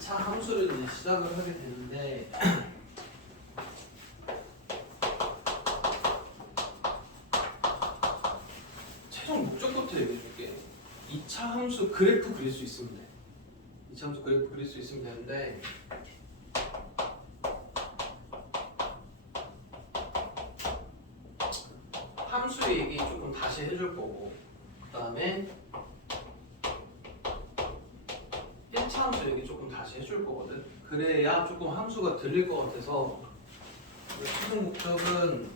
2차 함수를 이제 시작을 하게 되는데 최종 목적부터 얘기해줄게. 2차 함수 그래프 그릴 수 있으면 돼. 2차 함수 그래프 그릴 수 있으면 되는데 함수 얘기 조금 다시 해줄 거고 그 다음에 1차 함수 얘기 조금 다시 해줄 거거든. 그래야 조금 함수가 들릴 것 같아서 최종 목적은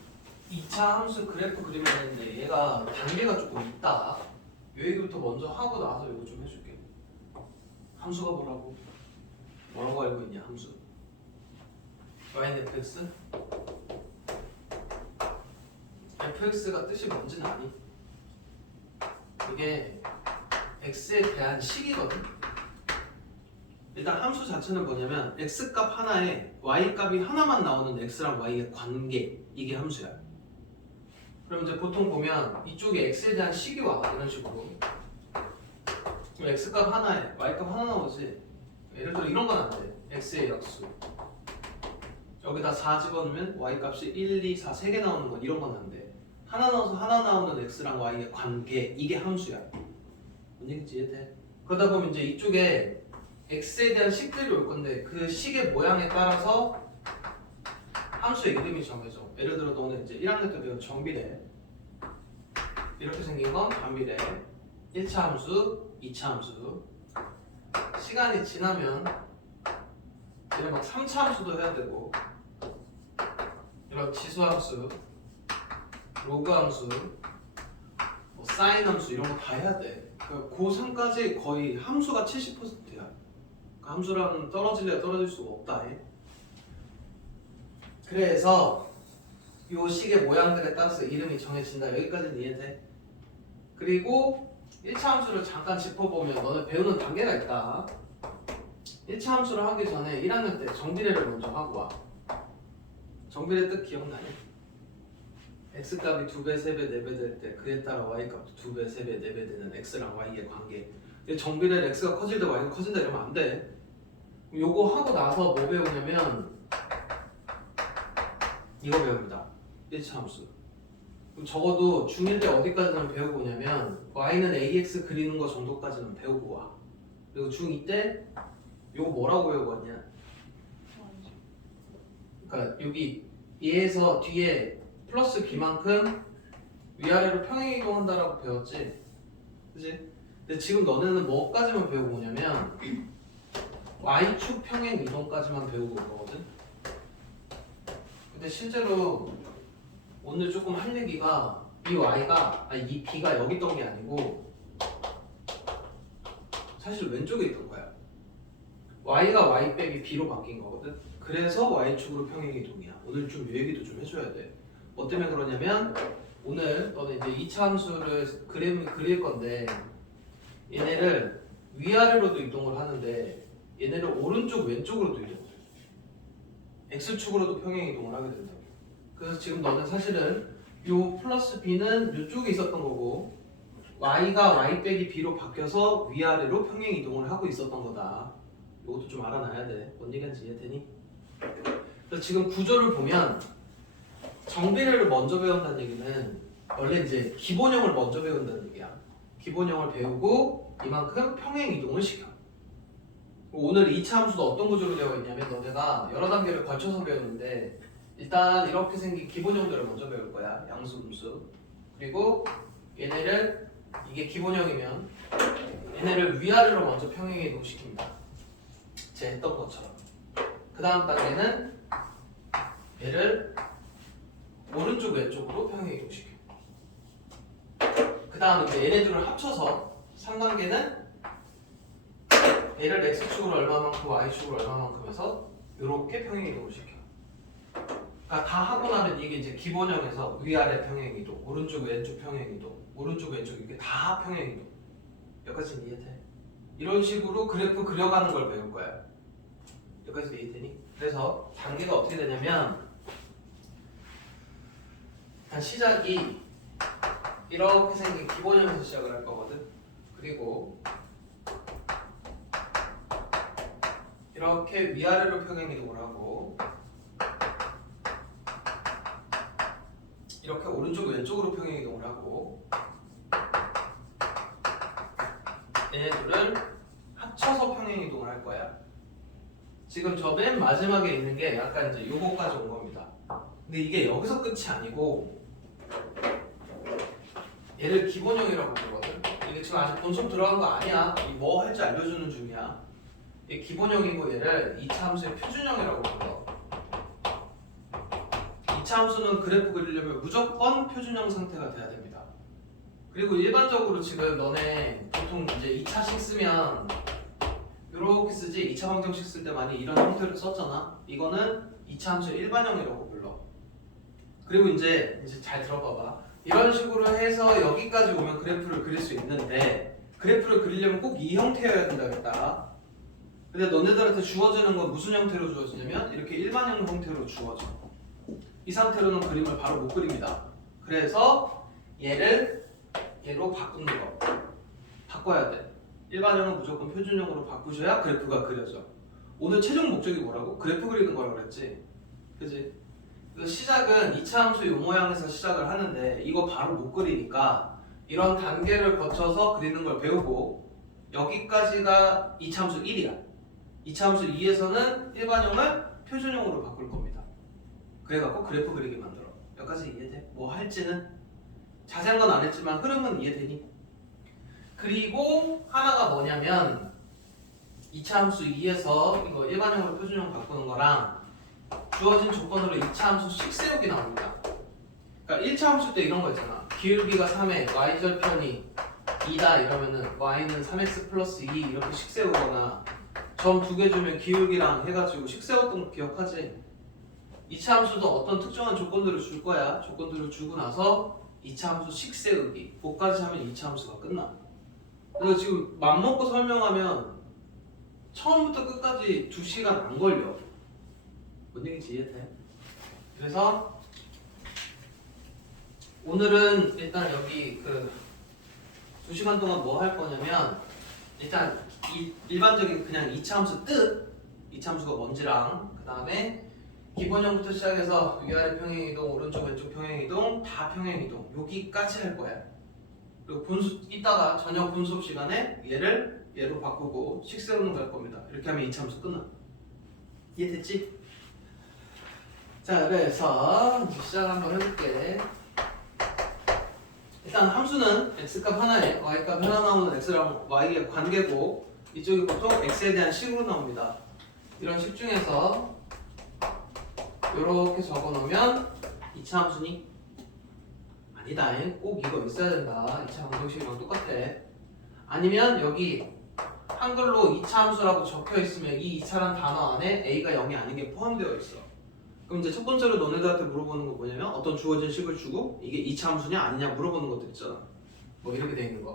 2차 함수 그래프 그리면 되는데 얘가 단계가 조금 있다. 요 얘기부터 먼저 하고 나서 이거 좀 해줄게. 함수가 뭐라고? 뭐라고 알고 있냐 함수? y는 fx? fx가 뜻이 뭔지는 아니? 이게 x에 대한 식이거든. 일단 함수 자체는 뭐냐면 x값 하나에 y값이 하나만 나오는 x랑 y의 관계, 이게 함수야. 그럼 이제 보통 보면 이쪽에 x에 대한 식이 와 이런 식으로. 그럼 x값 하나에 y값 하나 나오지. 예를 들어 이런 건 안 돼. x의 약수 여기다 4 집어넣으면 y값이 1, 2, 4 3개 나오는 건 이런 건 안 돼. 하나 넣어서 하나 나오는 x랑 y의 관계, 이게 함수야. 뭔 얘기인지 이해돼? 그러다 보면 이제 이쪽에 x에 대한 식들이 올 건데 그 식의 모양에 따라서 함수의 이름이 정해져. 예를 들어 너는 이제 1학년 때 배운 정비례 이렇게 생긴 건 반비례 1차 함수, 2차 함수. 시간이 지나면 이런 막 3차 함수도 해야 되고 이런 지수함수, 로그 함수, 뭐 사인 함수 이런 거 다 해야 돼. 그러니까 고3까지 거의 함수가 70%야. 함수랑은 떨어질래야 떨어질 수가 없다. 그래서 요 식의 모양들에 따라서 이름이 정해진다. 여기까지는 이해돼? 그리고 1차 함수를 잠깐 짚어보면 너네 배우는 단계가 있다. 1차 함수를 하기 전에 1학년 때 정비례를 먼저 하고 와. 정비례 뜻 기억나니? x값이 2배, 3배, 4배 될 때 그에 따라 y값도 2배, 3배, 4배 되는 x랑 y의 관계. 정비례를 x가 커질 때 y는 커진다 이러면 안 돼. 요거 하고 나서 뭐 배우냐면 이거 배웁니다. 1차 함수. 그럼 적어도 중1 때 어디까지는 배우고 오냐면 y는 ax 그리는 거 정도까지는 배우고 와. 그리고 중2 때 요거 뭐라고 배우고 왔냐? 그러니까 여기 얘에서 뒤에 플러스 b만큼 위아래로 평행 이동한다라고 배웠지? 그치? 근데 지금 너네는 뭐까지만 배우고 오냐면 y축 평행 이동까지만 배우고 올 거거든? 근데 실제로 오늘 조금 할 얘기가 이 y가, 아니 이 b가 여기 있던 게 아니고 사실 왼쪽에 있던 거야. y가 y 빼기 b로 바뀐 거거든? 그래서 y축으로 평행 이동이야. 오늘 좀 이 얘기도 좀 해줘야 돼. 뭐 때문에 그러냐면 오늘 너는 이제 2차 함수를 그릴 건데 얘네를 위아래로도 이동을 하는데 얘네를 오른쪽 왼쪽으로도 이동을 해. x축으로도 평행 이동을 하게 된다. 그래서 지금 너는 사실은 요 플러스 b는 이쪽에 있었던 거고 y가 y 빼기 b로 바뀌어서 위아래로 평행 이동을 하고 있었던 거다. 이것도 좀 알아놔야 돼. 뭔 얘기인지 이해되니? 그래서 지금 구조를 보면 정비례를 먼저 배운다는 얘기는 원래 이제 기본형을 먼저 배운다는 얘기야. 기본형을 배우고 이만큼 평행 이동을 시켜. 오늘 2차 함수도 어떤 구조로 되어 있냐면 너네가 여러 단계를 거쳐서 배우는데 일단 이렇게 생긴 기본형들을 먼저 배울 거야. 양수, 음수. 그리고 얘네를 이게 기본형이면 얘네를 위아래로 먼저 평행 이동시킵니다. 제 했던 것처럼. 그 다음 단계는 얘를 오른쪽 왼쪽으로 평행 이동시켜. 그 다음 이제 얘네들을 합쳐서 3단계는 얘를 x축으로 얼마만큼 y축으로 얼마만큼 해서 이렇게 평행 이동을 시켜. 그러니까 다 하고 나면 이게 이제 기본형에서 위아래 평행 이동, 오른쪽 왼쪽 평행 이동, 오른쪽 왼쪽 이게 다 평행 이동. 여기까지 이해돼? 이런 식으로 그래프 그려가는 걸 배울 거야. 여기까지 이해되니? 그래서 단계가 어떻게 되냐면 일단 시작이 이렇게 생긴 기본형에서 시작을 할 거거든. 그리고 이렇게 위아래로 평행이동을 하고 이렇게 오른쪽 왼쪽으로 평행이동을 하고 얘네들을 합쳐서 평행이동을 할 거야. 지금 저 맨 마지막에 있는 게 약간 이제 요거까지 온 겁니다. 근데 이게 여기서 끝이 아니고 얘를 기본형이라고 부르거든. 이게 지금 아직 본속 들어간 거 아니야. 이 뭐 할지 알려주는 중이야. 이 기본형이고 얘를 2차 함수의 표준형이라고 불러. 2차 함수는 그래프 그리려면 무조건 표준형 상태가 돼야 됩니다. 그리고 일반적으로 지금 너네 보통 이제 2차식 쓰면 이렇게 쓰지 2차 방정식 쓸 때 많이 이런 형태로 썼잖아. 이거는 2차 함수의 일반형이라고 불러. 그리고 이제 잘 들어봐봐. 이런 식으로 해서 여기까지 오면 그래프를 그릴 수 있는데 그래프를 그리려면 꼭 이 형태여야 된다겠다. 근데 너네들한테 주어지는 건 무슨 형태로 주어지냐면 이렇게 일반형 형태로 주어져. 이 상태로는 그림을 바로 못 그립니다. 그래서 얘로 바꾸는 거. 바꿔야 돼. 일반형은 무조건 표준형으로 바꾸셔야 그래프가 그려져. 오늘 최종 목적이 뭐라고? 그래프 그리는 거라고 그랬지? 그지? 그래서 시작은 2차 함수 요 모양에서 시작을 하는데 이거 바로 못 그리니까 이런 단계를 거쳐서 그리는 걸 배우고 여기까지가 2차 함수 1이야. 2차 함수 2에서는 일반형을 표준형으로 바꿀 겁니다. 그래갖고 그래프 그리게 만들어. 여기까지 이해돼? 뭐 할지는 자세한 건 안 했지만 흐름은 이해되니? 그리고 하나가 뭐냐면 2차 함수 2에서 이거 일반형으로 표준형 바꾸는 거랑 주어진 조건으로 2차 함수 식 세우기 나옵니다. 그러니까 1차 함수 때 이런 거 있잖아. 기울기가 3에 y절편이 2다 이러면은 y는 3x 플러스 2 이렇게 식 세우거나 점 2개 주면 기울기랑 해가지고 식 세웠던 거 기억하지? 2차 함수도 어떤 특정한 조건들을 줄 거야. 조건들을 주고 나서 2차 함수 식 세우기 그거까지 하면 2차 함수가 끝나. 그래서 지금 맘먹고 설명하면 처음부터 끝까지 2시간 안 걸려. 뭔 얘기인지 이해돼? 그래서 오늘은 일단 여기 2시간 동안 뭐 할 거냐면 일단 일반적인 그냥 2차 함수 뜻 2차 함수가 뭔지랑 그 다음에 기본형부터 시작해서 위아래 평행이동, 오른쪽 왼쪽 평행이동, 다 평행이동 여기까지 할 거야. 그리고 이따가 저녁 본수업 시간에 얘로 바꾸고 식 세우는 거 할 겁니다. 이렇게 하면 2차 함수 끝나. 이해됐지? 자, 그래서 시작 한번 해볼게. 일단 함수는 x값 하나에 y값 하나 나오는 x랑 y의 관계고 이쪽이 보통 x에 대한 식으로 나옵니다. 이런 식 중에서 이렇게 적어놓으면 2차 함수니? 아니다. 꼭 이거 있어야 된다. 2차 방정식이랑 똑같아. 아니면 여기 한글로 2차 함수라고 적혀있으면 이 2차란 단어 안에 a가 0이 아닌 게 포함되어 있어. 그럼 이제 첫 번째로 너네들한테 물어보는 거 뭐냐면 어떤 주어진 식을 주고 이게 2차 함수냐 아니냐 물어보는 것들 있잖아. 뭐 이렇게 돼 있는 거.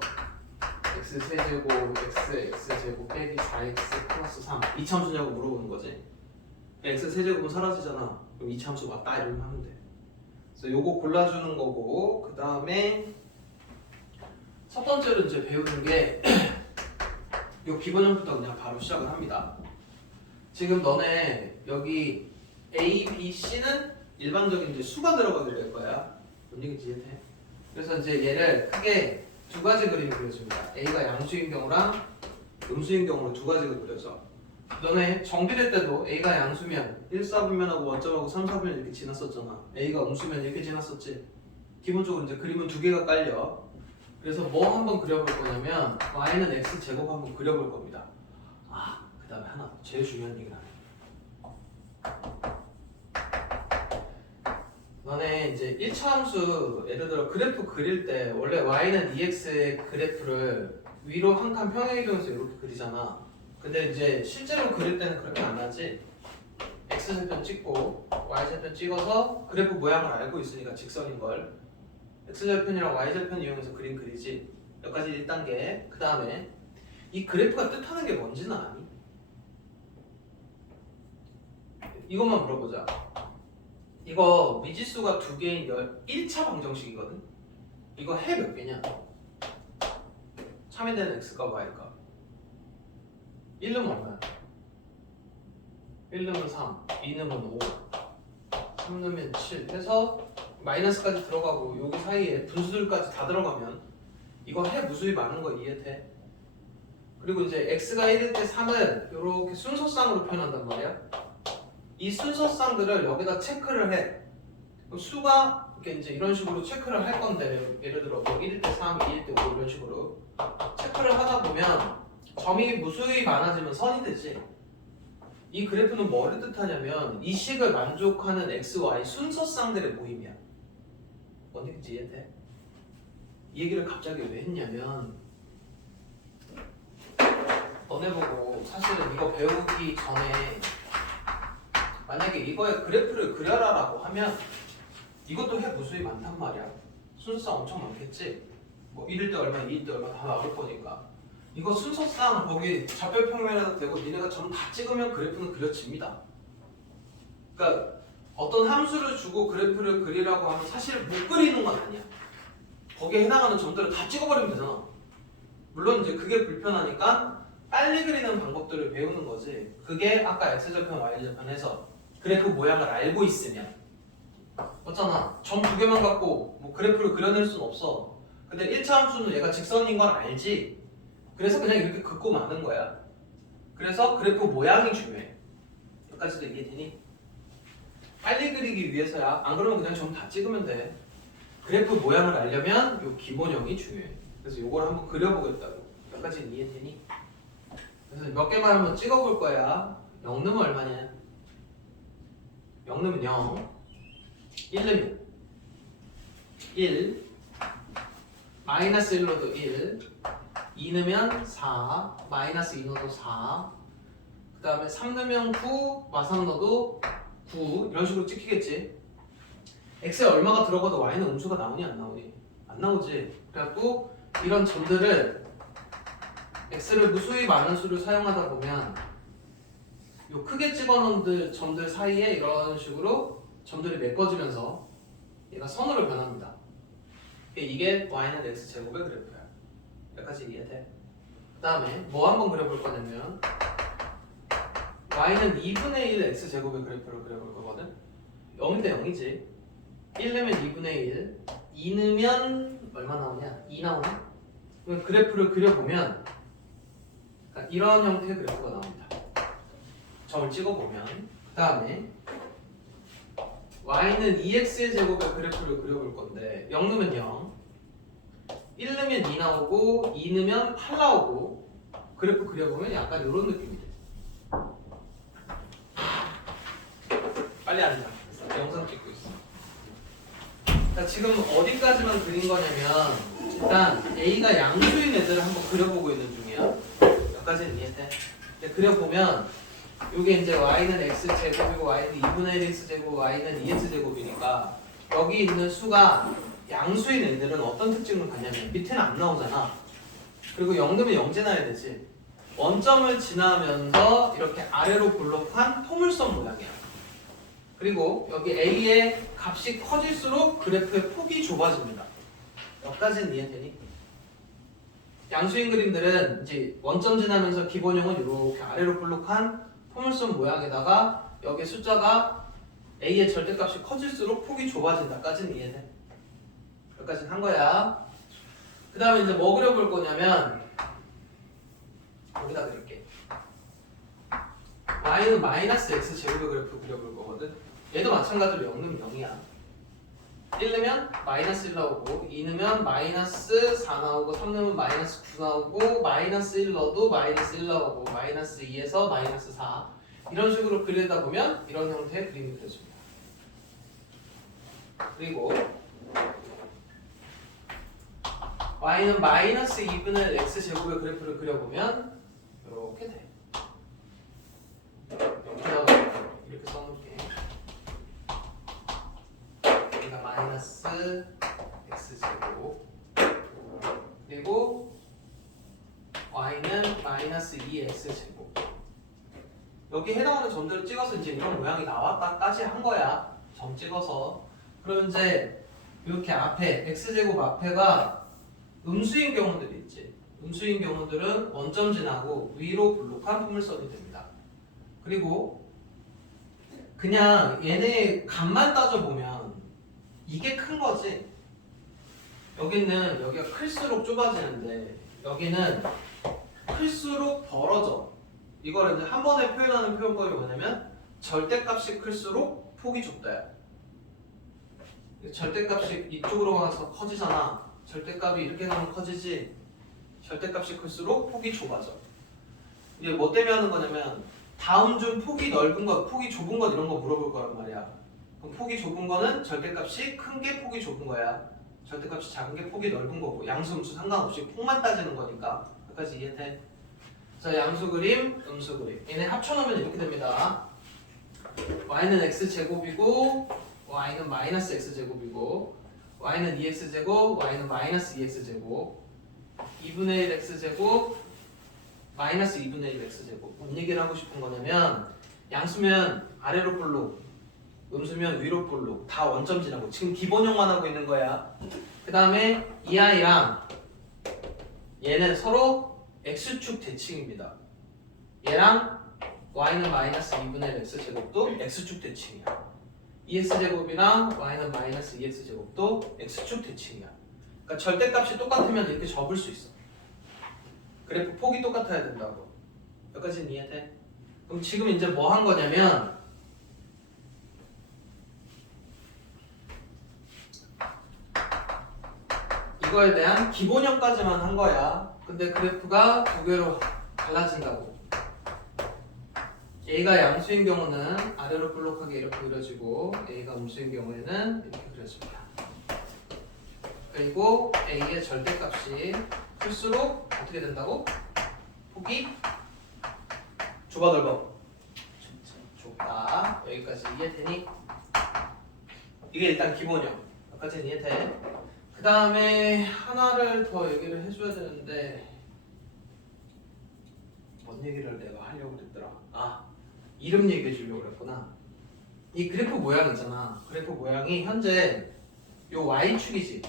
x 세제곱 x제곱 빼기 4x 플러스 3 2차 함수냐고 물어보는 거지. x 세제곱은 사라지잖아. 그럼 2차 함수 맞다 이러면 하면 돼. 그래서 요거 골라주는 거고 그 다음에 첫 번째로 이제 배우는 게 요 기본형부터 그냥 바로 시작을 합니다. 지금 너네 여기 A, B, C는 일반적인 이제 수가 들어가게 될 거야. 뭔 얘기인지 이해돼? 그래서 이제 얘를 크게 두 가지 그림을 그려줍니다. A가 양수인 경우랑 음수인 경우로 두 가지가 그려져. 너네 정비될 때도 A가 양수면 1사분면하고 원점하고 3사분면 이렇게 지났었잖아. A가 음수면 이렇게 지났었지. 기본적으로 이제 그림은 두 개가 깔려. 그래서 뭐 한번 그려볼 거냐면 y는 x제곱 한번 그려볼 겁니다. 그 다음에 하나 제일 중요한 얘기를 하네. 너네 이제 1차 함수 예를 들어 그래프 그릴 때 원래 y는 2x의 그래프를 위로 한 칸 평행이동해서 이렇게 그리잖아. 근데 이제 실제로 그릴 때는 그렇게 안 하지. x절편 찍고 y절편 찍어서 그래프 모양을 알고 있으니까 직선인 걸 x절편이랑 y절편 이용해서 그림 그리지. 여기까지 1단계. 그 다음에 이 그래프가 뜻하는 게 뭔지는 아니? 이것만 물어보자. 이거 미지수가 두 개인 1차 방정식이거든? 이거 해 몇 개냐? 참여되는 x값 y값 1은 얼마야? 1 넣으면 3, 2 넣으면 5, 3 넣으면 7 해서 마이너스까지 들어가고 여기 사이에 분수들까지 다 들어가면 이거 해 무수히 많은 거 이해돼? 그리고 이제 x가 1일 때 3은 이렇게 순서쌍으로 표현한단 말이야. 이 순서쌍들을 여기다 체크를 해. 수가 이렇게 이제 이런 식으로 체크를 할 건데 예를 들어 뭐 1일 때 3, 2일 때 5 이런 식으로 체크를 하다 보면 점이 무수히 많아지면 선이 되지. 이 그래프는 뭐를 뜻하냐면 이 식을 만족하는 x, y 순서쌍들의 모임이야. 뭔 얘기인지 이해돼? 이 얘기를 갑자기 왜 했냐면 너네 보고 사실은 이거 배우기 전에 만약에 이거의 그래프를 그려라라고 하면 이것도 해 무수히 많단 말이야. 순서쌍 엄청 많겠지? 뭐 1일 때 얼마, 2일 때 얼마 다 나올 거니까 이거 순서쌍 거기 좌표 평면에다 대고 니네가 점 다 찍으면 그래프는 그려집니다. 그러니까 어떤 함수를 주고 그래프를 그리라고 하면 사실 못 그리는 건 아니야. 거기에 해당하는 점들을 다 찍어버리면 되잖아. 물론 이제 그게 불편하니까 빨리 그리는 방법들을 배우는 거지. 그게 아까 x절편, y절편에서 그래프 모양을 알고 있으면 맞잖아. 점 두 개만 갖고 뭐 그래프를 그려낼 수는 없어. 근데 1차 함수는 얘가 직선인 건 알지. 그래서 그냥 이렇게 긋고 마는 거야. 그래서 그래프 모양이 중요해. 여기까지도 이해되니? 빨리 그리기 위해서야. 안 그러면 그냥 점 다 찍으면 돼. 그래프 모양을 알려면 요 기본형이 중요해. 그래서 요걸 한번 그려보겠다고. 여기까지는 이해되니? 그래서 몇 개만 한번 찍어볼 거야. 0 넣으면 얼마냐? 0 넣으면 0, 1 넣으면 1, 마이너스 1 넣어도 1, 2 넣으면 4, 마이너스 2 넣어도 4, 그 다음에 3 넣으면 9, 마3 넣어도 9 이런 식으로 찍히겠지. x에 얼마가 들어가도 y는 음수가 나오니 안 나오니? 안 나오지. 그래갖고 이런 점들을 x를 무수히 많은 수를 사용하다 보면 요 크게 찍어놓은 점들 사이에 이런 식으로 점들이 메꿔지면서 얘가 선으로 변합니다. 이게 y는 x제곱의 그래프야. 여기까지 이해돼? 그 다음에 뭐 한번 그려볼 거냐면 y는 2분의 1 x제곱의 그래프를 그려볼 거거든. 0일 때 0이지. 1 넣으면 2분의 1, 2 넣으면 얼마 나오냐? 2 나오나? 그럼 그래프를 그려보면 이런 형태의 그래프가 나옵니다. 점을 찍어보면 그 다음에 y는 2x의 제곱의 그래프를 그려볼 건데 0 넣으면 0, 1 넣으면 2 나오고 2 넣으면 8 나오고 그래프 그려보면 약간 이런 느낌이 돼. 빨리 앉아. 영상 찍고 있어. 자, 지금 어디까지만 그린 거냐면 일단 A가 양수인 애들을 한번 그려보고 있는 중이야. 여기까지는 이해돼? 그려보면 이게 이제 y는 x제곱이고 y는 2분의 1 x제곱, y는 2x제곱이니까 여기 있는 수가 양수인 애들은 어떤 특징을 갖냐면 밑에는 안 나오잖아. 그리고 0 넣으면 0 지나야 되지. 원점을 지나면서 이렇게 아래로 볼록한 포물선 모양이야. 그리고 여기 A의 값이 커질수록 그래프의 폭이 좁아집니다. 여기까지는 이해되니? 양수인 그림들은 이제 원점 지나면서 기본형은 이렇게 아래로 볼록한 포물선 모양에다가 여기 숫자가 A의 절대값이 커질수록 폭이 좁아진다까지는 이해돼? 여기까지는 한 거야. 그 다음에 이제 뭐 그려볼 거냐면 여기다 그릴게. y는 마이너스 x 제곱의 그래프 그려볼 거거든. 얘도 마찬가지로 0 넣으면 0이야. 1 넣으면 마이너스 1 나오고 2 넣으면 마이너스 4 나오고 3 넣으면 마이너스 9 나오고 마이너스 1 넣어도 마이너스 1 나오고 마이너스 2에서 마이너스 4 이런 식으로 그리다 보면 이런 형태의 그림이 그려집니다. 그리고 y는 마이너스 2분의 x제곱의 그래프를 그려보면 이렇게 돼. 이렇게 써놓을게. 여기가 마이너스 x제곱 그리고 y는 마이너스 2x제곱. 여기 해당하는 점들을 찍어서 이제 이런 모양이 나왔다까지 한 거야. 점 찍어서. 그럼 이제 이렇게 앞에 x제곱 앞에가 음수인 경우들이 있지. 음수인 경우들은 원점 지나고 위로 볼록한 포물선이 됩니다. 그리고 그냥 얘네 값만 따져보면 이게 큰 거지. 여기는 여기가 클수록 좁아지는데 여기는 클수록 벌어져. 이걸 이제 한 번에 표현하는 표현법이 뭐냐면 절대값이 클수록 폭이 좁다야. 절대값이 이쪽으로 가서 커지잖아. 절대값이 이렇게 가면 커지지. 절대값이 클수록 폭이 좁아져. 이게 뭐 때문에 하는 거냐면 다음 중 폭이 넓은 것, 폭이 좁은 것 이런 거 물어볼 거란 말이야. 그럼 폭이 좁은 거는 절대값이 큰 게 폭이 좁은 거야. 절대값이 작은 게 폭이 넓은 거고 양수 음수 상관없이 폭만 따지는 거니까. 여기까지 이해돼? 자, 양수 그림, 음수 그림. 얘네 합쳐놓으면 이렇게 됩니다. y는 x제곱이고 y는 마이너스 x제곱이고 y는 2x제곱, y는 마이너스 2x제곱 2분의 1 x제곱 마이너스 2분의 1 x제곱. 뭔 얘기를 하고 싶은 거냐면 양수면 아래로 볼록 음수면 위로 볼록 다 원점 지나고 지금 기본형만 하고 있는 거야. 그 다음에 이 아이랑 얘는 서로 x축 대칭입니다. 얘랑 y는 마이너스 2분의 1 x제곱도 x축 대칭이야. 2x제곱이랑 y는 마이너스 2x제곱도 x축 대칭이야. 그러니까 절대값이 똑같으면 이렇게 접을 수 있어. 그래프 폭이 똑같아야 된다고. 여기까지는 이해돼? 그럼 지금 이제 뭐 한 거냐면 이거에 대한 기본형까지만 한 거야. 근데 그래프가 두 개로 갈라진다고. A가 양수인 경우는 아래로 볼록하게 이렇게 그려지고 A가 음수인 경우에는 이렇게 그려집니다. 그리고 A의 절대값이 클수록 어떻게 된다고? 폭이 좁아 넓어? 좁다. 여기까지 이해되니? 이게 일단 기본형. 여기까지는 이해돼? 그 다음에 하나를 더 얘기를 해줘야 되는데 뭔 얘기를 내가 하려고 그랬더라. 이름 얘기해 주려고 그랬구나. 이 그래프 모양 있잖아. 그래프 모양이 현재 요 Y축이지.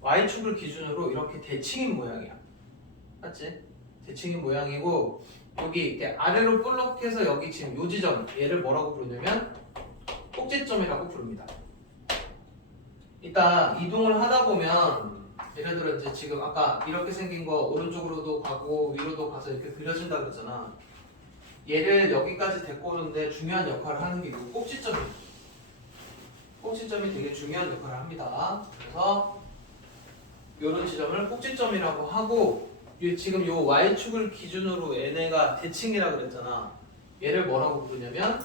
Y축을 기준으로 이렇게 대칭인 모양이야. 맞지? 대칭인 모양이고 여기 이렇게 아래로 볼록해서 여기 지금 요 지점 얘를 뭐라고 부르냐면 꼭지점이라고 부릅니다. 이따 이동을 하다 보면 예를 들어 이제 지금 아까 이렇게 생긴 거 오른쪽으로도 가고 위로도 가서 이렇게 그려진다 그랬잖아. 얘를 여기까지 데리고 오는데 중요한 역할을 하는 게 이 꼭지점이에요. 꼭지점이 되게 중요한 역할을 합니다. 그래서 이런 지점을 꼭지점이라고 하고 지금 요 Y축을 기준으로 얘네가 대칭이라고 그랬잖아. 얘를 뭐라고 부르냐면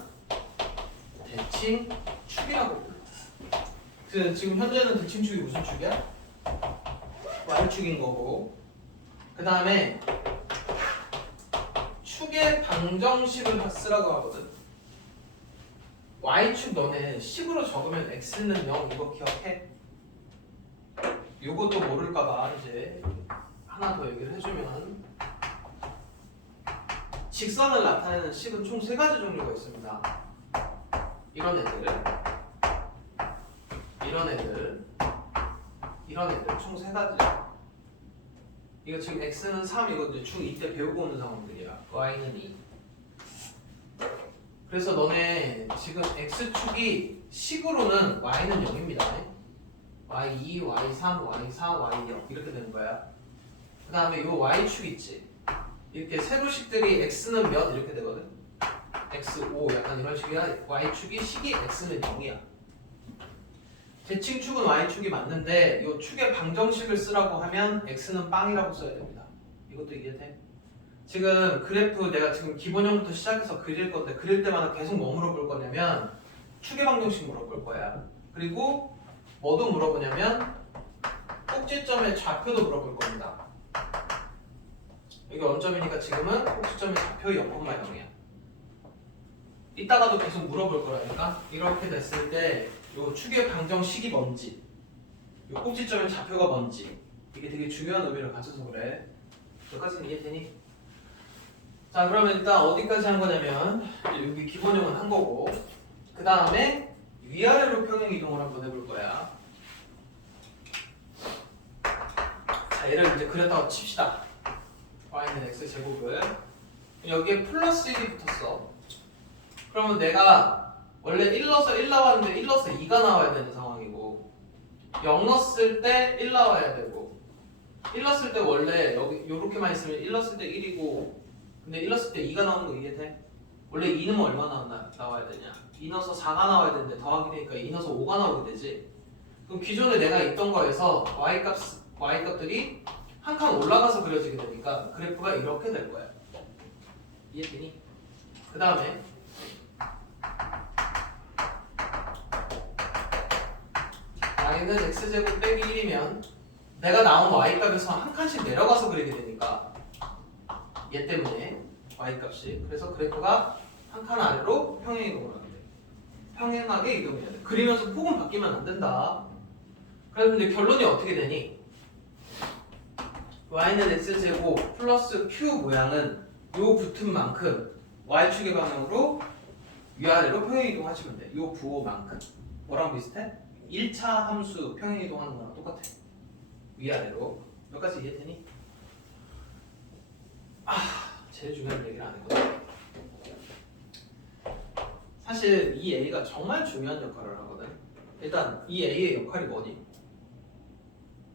대칭축이라고 불러. 지금 현재는 대칭축이 무슨 축이야? Y축인 거고 그 다음에 축의 방정식을 쓰라고 하거든. Y축 너네 식으로 적으면 X는 0 이거 기억해? 요것도 모를까봐 이제 하나 더 얘기를 해주면 직선을 나타내는 식은 총 3가지 종류가 있습니다. 이런 애들 총 3가지. 이거 지금 x는 3 이거 중2 때 배우고 오는 상황들이야. y는 2. 그래서 너네 지금 x축이 식으로는 y는 0입니다. y2, y3, y4, y0 이렇게 되는 거야. 그 다음에 요 y축 있지. 이렇게 세로식들이 x는 몇 이렇게 되거든. x5 약간 이런 식이야. y축이 식이 x는 0이야. 대칭축은 y축이 맞는데 이 축의 방정식을 쓰라고 하면 x는 빵이라고 써야 됩니다. 이것도 이해돼? 지금 그래프 내가 지금 기본형부터 시작해서 그릴 건데 그릴 때마다 계속 뭐 물어볼 거냐면 축의 방정식 물어볼 거야. 그리고 뭐도 물어보냐면 꼭지점의 좌표도 물어볼 겁니다. 여기 원점이니까 지금은 꼭지점의 좌표 0,0이야. 이따가도 계속 물어볼 거라니까. 이렇게 됐을 때 요 축의 방정식이 뭔지, 요 꼭지점의 좌표가 뭔지 이게 되게 중요한 의미를 가져서 그래. 여기까지는 이해되니? 자, 그러면 일단 어디까지 한 거냐면 여기 기본형은 한 거고 그 다음에 위아래로 평행 이동을 한번 해볼 거야. 자, 얘를 이제 그렸다고 칩시다. y는 x 제곱을 여기에 플러스 1이 붙었어. 그러면 내가 원래 1 넣어서 1 나왔는데 1 넣어서 2가 나와야 되는 상황이고 0 넣었을 때 1 나와야 되고 1 넣었을 때 원래 여기 요렇게만 있으면 1 넣었을 때 1이고 근데 1 넣었을 때 2가 나오는 거 이해돼? 원래 2 넣으면 얼마 나와야 되냐? 2 넣어서 4가 나와야 되는데 더하기 되니까 2 넣어서 5가 나오게 되지. 그럼 기존에 내가 있던 거에서 y값들이 한 칸 올라가서 그려지게 되니까 그래프가 이렇게 될 거야. 이해되니? 그 다음에 y는 x제곱 빼기 1이면 내가 나온 y값에서 한 칸씩 내려가서 그리게 되니까 얘 때문에 y값이 그래서 그래프가 한 칸 아래로 평행 이동을 하게 돼. 평행하게 이동해야 돼. 그리면서 폭은 바뀌면 안 된다. 그래서 이제 결론이 어떻게 되니? y는 x제곱 플러스 q 모양은 요 붙은 만큼 y축의 방향으로 위아래로 평행 이동하시면 돼. 요 부호만큼. 뭐랑 비슷해? 1차 함수 평행 이동하는 거랑 똑같아. 위아래로. 여기까지 이해되니? 제일 중요한 얘기를 안 했거든. 사실 이 A가 정말 중요한 역할을 하거든. 일단 이 A의 역할이 뭐니?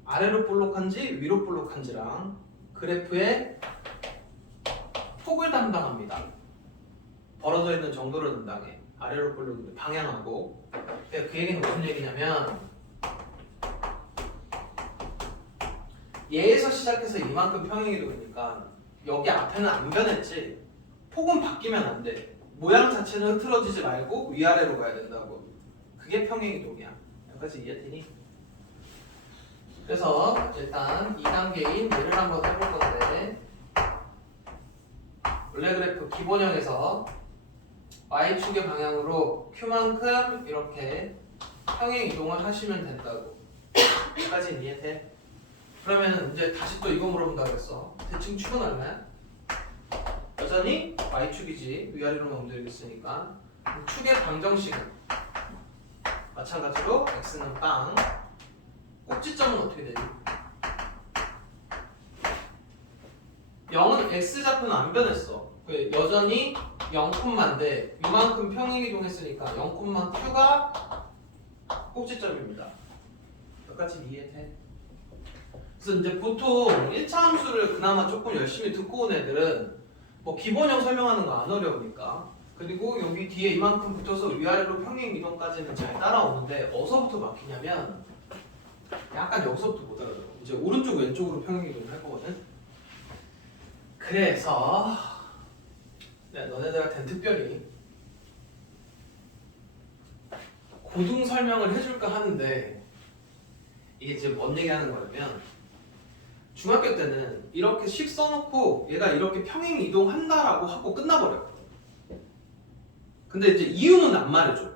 아래로 볼록한지 위로 볼록한지랑 그래프의 폭을 담당합니다. 벌어져 있는 정도를 담당해. 아래로 볼록인데 방향하고. 그 얘기는 무슨 얘기냐면 얘에서 시작해서 이만큼 평행이 되니까 여기 앞에는 안 변했지. 폭은 바뀌면 안 돼. 모양 자체는 흐트러지지 말고 위아래로 가야 된다고. 그게 평행이동이야. 여기까지 이해되니? 그래서 일단 2단계인 얘를 한번 해볼 건데 원래 그래프 기본형에서 y축의 방향으로 q만큼 이렇게 평행 이동을 하시면 된다고. 여기까지 이해돼? 그러면 이제 다시 또 이거 물어본다 그랬어. 대칭 축은 얼마야? 여전히 y축이지. 위아래로만 움직이겠으니까. 축의 방정식은 마찬가지로 x는 빵. 꼭지점은 어떻게 되지? 0은 x좌표는 안 변했어. 여전히 0콤마인데 이만큼 평행 이동했으니까 0콤마 q가 꼭지점입니다. 여기까지 이해돼? 그래서 이제 보통 1차 함수를 그나마 조금 열심히 듣고 온 애들은 뭐 기본형 설명하는 거 안 어려우니까 그리고 여기 뒤에 이만큼 붙어서 위아래로 평행 이동까지는 잘 따라오는데 어디서부터 막히냐면 약간 여기서부터 못 알아들어. 이제 오른쪽 왼쪽으로 평행 이동을 할 거거든. 그래서 너네들한테는 특별히 고등 설명을 해줄까 하는데 이게 지금 뭔 얘기하는 거냐면 중학교 때는 이렇게 식 써놓고 얘가 이렇게 평행 이동한다라고 하고 끝나버려. 근데 이제 이유는 안 말해줘.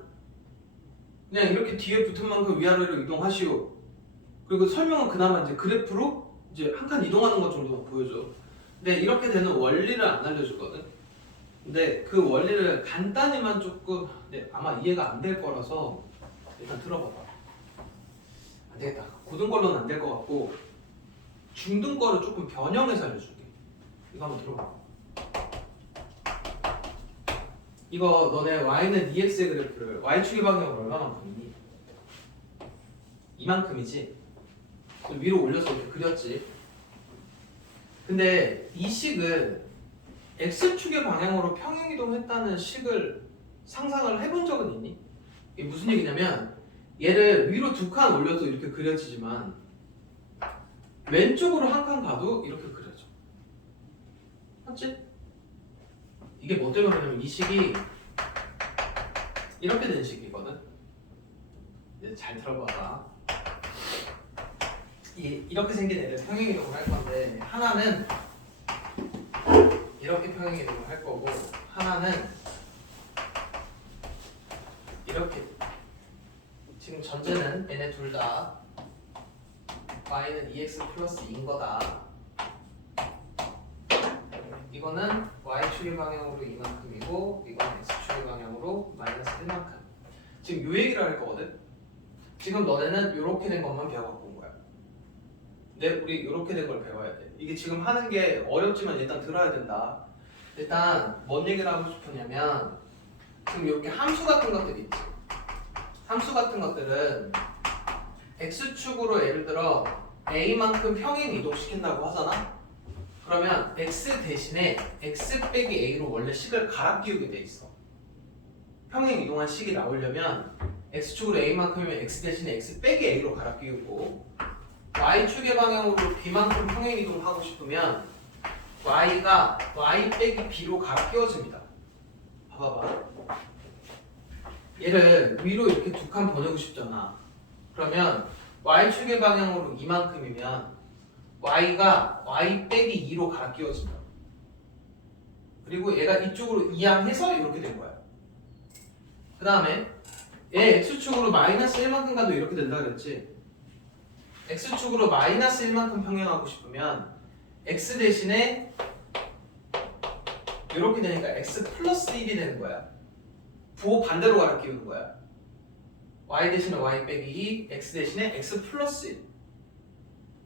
그냥 이렇게 뒤에 붙은 만큼 위아래로 이동하시오. 그리고 설명은 그나마 이제 그래프로 이제 한 칸 이동하는 것 정도만 보여줘. 근데 이렇게 되는 원리를 안 알려주거든. 근데 그 원리를 간단히만 조금 아마 이해가 안 될 거라서 일단 들어봐봐. 안 되겠다. 고등 걸로는 안 될 것 같고 중등 거를 조금 변형해서 알려줄게. 이거 한번 들어봐. 이거 너네 y는 dx의 그래프를 y축의 방향으로 얼마나 보이니? 이만큼이지? 위로 올려서 이렇게 그렸지? 근데 이 식을 x축의 방향으로 평행이동했다는 식을 상상을 해본 적은 있니? 이게 무슨 얘기냐면 얘를 위로 2칸 올려서 이렇게 그려지지만 왼쪽으로 한 칸 가도 이렇게 그려져. 맞지? 이게 뭐 때문에 그러냐면 이 식이 이렇게 된 식이거든. 이제 잘 들어봐봐. 이렇게 생긴 애를 평행이동을 할 건데 하나는 이렇게 평행이동을 할 거고 하나는 이렇게. 지금 전제는 얘네 둘 다 y는 2x 플러스 2인 거다. 이거는 y축의 방향으로 이만큼이고 이건 x축의 방향으로 마이너스 1만큼. 지금 요 얘기를 할 거거든. 지금 너네는 이렇게 된 것만 배워갖고 온 거야. 근데 우리 이렇게 된 걸 배워야 돼. 이게 지금 하는 게 어렵지만 일단 들어야 된다. 일단 뭔 얘기를 하고 싶었냐면 지금 이렇게 함수 같은 것들이 있지. 함수 같은 것들은 x축으로 예를 들어 a만큼 평행 이동시킨다고 하잖아. 그러면 x 대신에 x 빼기 a로 원래 식을 갈아 끼우게 돼 있어. 평행 이동한 식이 나오려면 x축으로 a만큼이면 x 대신에 x 빼기 a로 갈아 끼우고 y축의 방향으로 b만큼 평행 이동하고 싶으면 y가 y 빼기 b로 갈아 끼워집니다. 봐봐봐. 얘를 위로 이렇게 두 칸 보내고 싶잖아. 그러면 y축의 방향으로 이만큼이면 y가 y 빼기 2로 갈아 끼워진다. 그리고 얘가 이쪽으로 이항해서 이렇게 된 거야. 그 다음에 얘 x축으로 마이너스 1만큼 가도 이렇게 된다 그랬지. x축으로 마이너스 1만큼 평행하고 싶으면 x 대신에 이렇게 되니까 x 플러스 1이 되는 거야. 부호 반대로 갈아 끼우는 거야. y 대신에 y 빼기 2, x 대신에 x 플러스 1.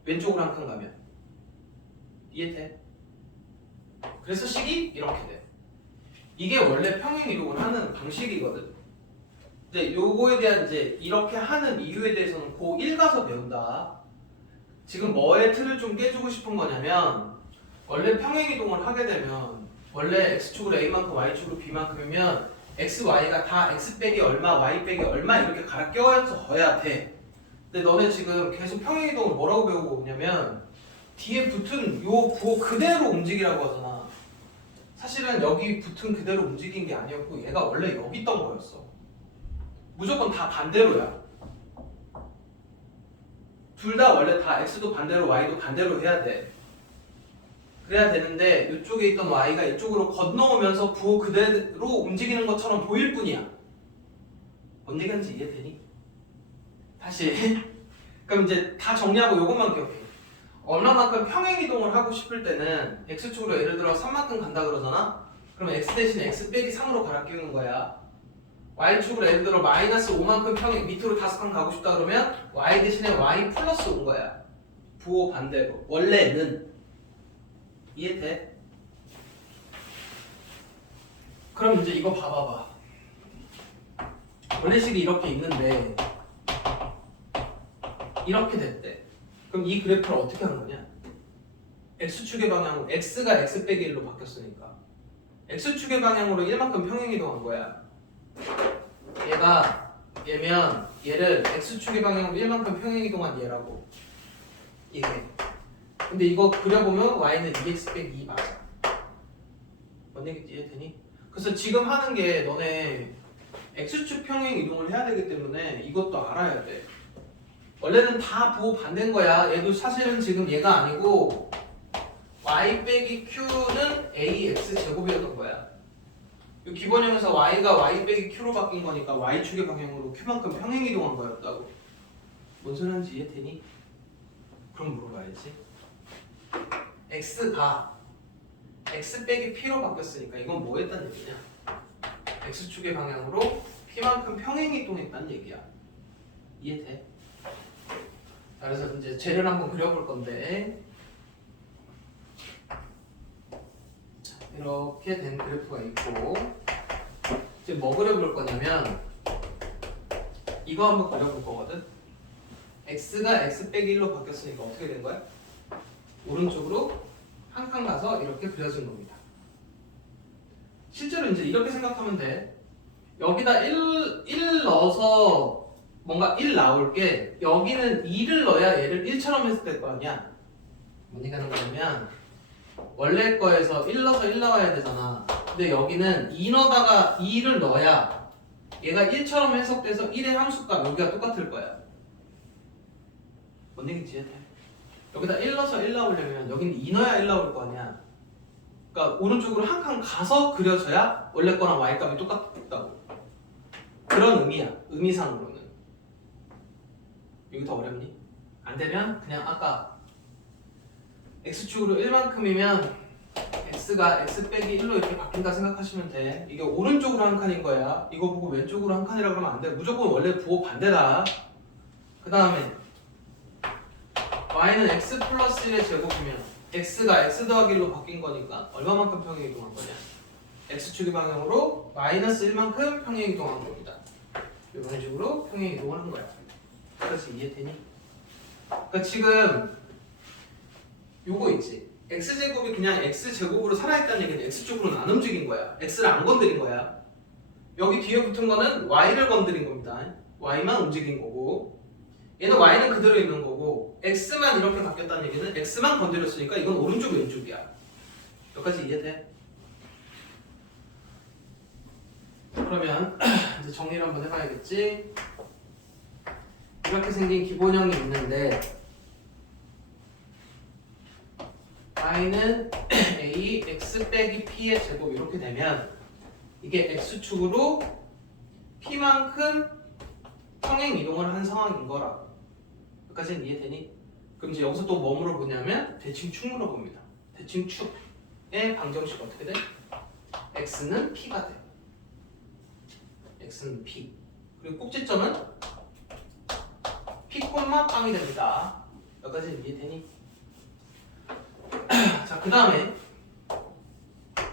왼쪽으로 한 칸 가면 이해돼? 그래서 식이 이렇게 돼. 이게 원래 평행 이동을 하는 방식이거든. 이제 요거에 대한 이제 이렇게 하는 이유에 대해서는 고1 가서 배운다. 지금 뭐의 틀을 좀 깨주고 싶은 거냐면 원래 평행 이동을 하게 되면 원래 x축으로 a만큼 y축으로 b만큼이면 x, y가 다 x 빼기 얼마, y 빼기 얼마 이렇게 갈아 껴져야 돼. 근데 너네 지금 계속 평행 이동을 뭐라고 배우고 오냐면 뒤에 붙은 요 부호 그대로 움직이라고 하잖아. 사실은 여기 붙은 그대로 움직인 게 아니었고 얘가 원래 여기 있던 거였어. 무조건 다 반대로야. 둘 다 원래 다 x도 반대로 y도 반대로 해야 돼. 그래야 되는데 이쪽에 있던 y가 이쪽으로 건너오면서 부호 그대로 움직이는 것처럼 보일 뿐이야. 뭔 얘기하는지 이해되니? 다시 그럼 이제 다 정리하고 이것만 기억해. 얼마만큼 평행 이동을 하고 싶을 때는 x축으로 예를 들어 3만큼 간다 그러잖아? 그러면 x 대신에 x 빼기 3으로 갈아 끼우는 거야. y축으로 예를 들어 마이너스 5만큼 평행 밑으로 5칸 가고 싶다 그러면 y 대신에 y 플러스 5인 거야. 부호 반대로. 원래는. 이해돼? 그럼 이제 이거 봐봐봐. 원래 식이 이렇게 있는데 이렇게 됐대. 그럼 이 그래프를 어떻게 하는 거냐? x축의 방향으로 x가 x 빼기 1로 바뀌었으니까 x축의 방향으로 1만큼 평행 이동한 거야. 얘면 얘를 x축의 방향으로 1만큼 평행 이동한 얘라고 얘기해. 근데 이거 그려보면 y는 2x 빼기 2 맞아. 뭔 얘기인지 이해되니? 그래서 지금 하는 게 너네 x축 평행 이동을 해야 되기 때문에 이것도 알아야 돼. 원래는 다 부호 반대인 거야. 얘도 사실은 지금 얘가 아니고 y 빼기 q는 ax 제곱이었던 거야. 이 기본형에서 y가 y 빼기 q로 바뀐 거니까 y축의 방향으로 q만큼 평행 이동한 거였다고. 뭔 소리 하는지 이해되니? 그럼 물어봐야지. x가 x 빼기 p로 바뀌었으니까 이건 뭐 했다는 얘기냐? x축의 방향으로 p만큼 평행 이동했다는 얘기야. 이해돼? 자, 그래서 이제 쟤를 한번 그려볼 건데 이렇게 된 그래프가 있고 이제 뭐 그려볼 거냐면 이거 한번 그려볼 거거든. x가 x 빼기 1로 바뀌었으니까 어떻게 된 거야? 오른쪽으로 한 칸 가서 이렇게 그려진 겁니다. 실제로 이제 이렇게 생각하면 돼. 여기다 1 넣어서 뭔가 1 나올 게 여기는 2를 넣어야 얘를 1처럼 했을 될 거 아니야. 뭔 얘기 하는 거냐면 원래 거에서 1 넣어서 1 나와야 되잖아. 근데 여기는 2 넣어다가 2를 넣어야 얘가 1처럼 해석돼서 1의 함수값 여기가 똑같을 거야. 뭔 얘기인지 이해돼? 여기다 1 넣어서 1 나오려면 여기는 2 넣어야 1 나올 거 아니야. 그러니까 오른쪽으로 한 칸 가서 그려져야 원래 거랑 y값이 똑같다고. 그런 의미야. 의미상으로는. 여기 더 어렵니? 안 되면 그냥 아까 x축으로 1만큼이면 x가 x 빼기 1로 이렇게 바뀐다 생각하시면 돼. 이게 오른쪽으로 한 칸인 거야. 이거 보고 왼쪽으로 한 칸이라고 그러면 안 돼. 무조건 원래 부호 반대다. 그 다음에 y는 x 플러스 1의 제곱이면 x가 x 더하기 1로 바뀐 거니까 얼마만큼 평행 이동한 거냐? x축의 방향으로 마이너스 1만큼 평행 이동한 겁니다. 이런 식으로 평행 이동을 한 거야. 그래서 이해되니? 그러니까 지금 요거 있지. x제곱이 그냥 x제곱으로 살아있다는 얘기는 x쪽으로는 안 움직인 거야. x를 안 건드린 거야. 여기 뒤에 붙은 거는 y를 건드린 겁니다. y만 움직인 거고, 얘는 y는 그대로 있는 거고, x만 이렇게 바뀌었다는 얘기는 x만 건드렸으니까 이건 오른쪽 왼쪽이야. 여기까지 이해돼? 그러면 이제 정리를 한번 해봐야겠지. 이렇게 생긴 기본형이 있는데 y는 a x 빼기 p의 제곱 이렇게 되면 이게 x축으로 p만큼 평행 이동을 한 상황인 거라고. 여기까지는 이해되니? 그럼 이제 여기서 또 뭐 물어보냐면 대칭축 물어봅니다. 대칭축의 방정식 어떻게 돼? x는 p가 돼. x는 p. 그리고 꼭지점은 p, 빵이 됩니다. 여기까지는 이해되니? 자, 그 다음에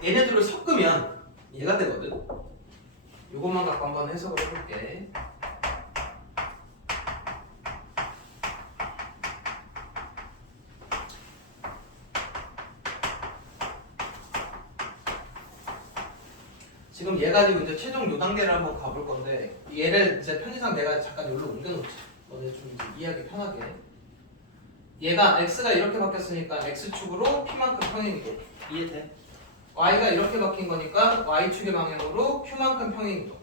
얘네들을 섞으면 얘가 되거든. 이것만 갖고 한번 해석을 해볼게. 지금 얘 가지고 이제 최종 요 단계를 한번 가볼 건데, 얘를 이제 편의상 내가 잠깐 여기로 옮겨놓지. 너네 좀 이제 이해하기 편하게. 얘가 x가 이렇게 바뀌었으니까 x축으로 p만큼 평행이동. 이해돼? y가 이렇게 바뀐 거니까 y축의 방향으로 q만큼 평행이동.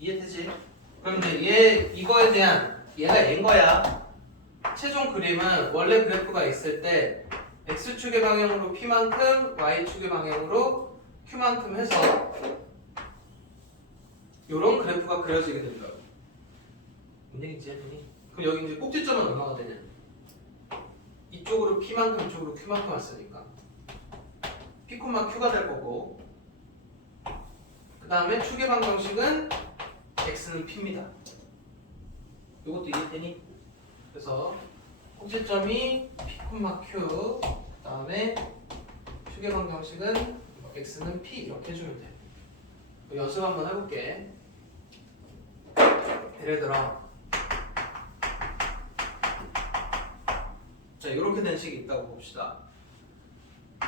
이해되지? 그럼 이제 얘 이거에 대한 얘가 얘인 거야. 최종 그림은 원래 그래프가 있을 때 x축의 방향으로 p만큼 y축의 방향으로 q만큼 해서 요런 그래프가 그려지게 된다고. 뭔 얘기인지 했더니? 그럼 여기 이제 꼭지점은 얼마가 되냐? 이쪽으로 p만큼 이쪽으로 q만큼 왔으니까 p, q가 될 거고, 그 다음에 축의 방정식은 x는 p입니다. 이것도 이해되니? 그래서 꼭지점이 p, q, 그 다음에 축의 방정식은 x는 p 이렇게 해주면 돼. 연습 한번 해볼게. 예를 들어 자, 이렇게 된 식이 있다고 봅시다.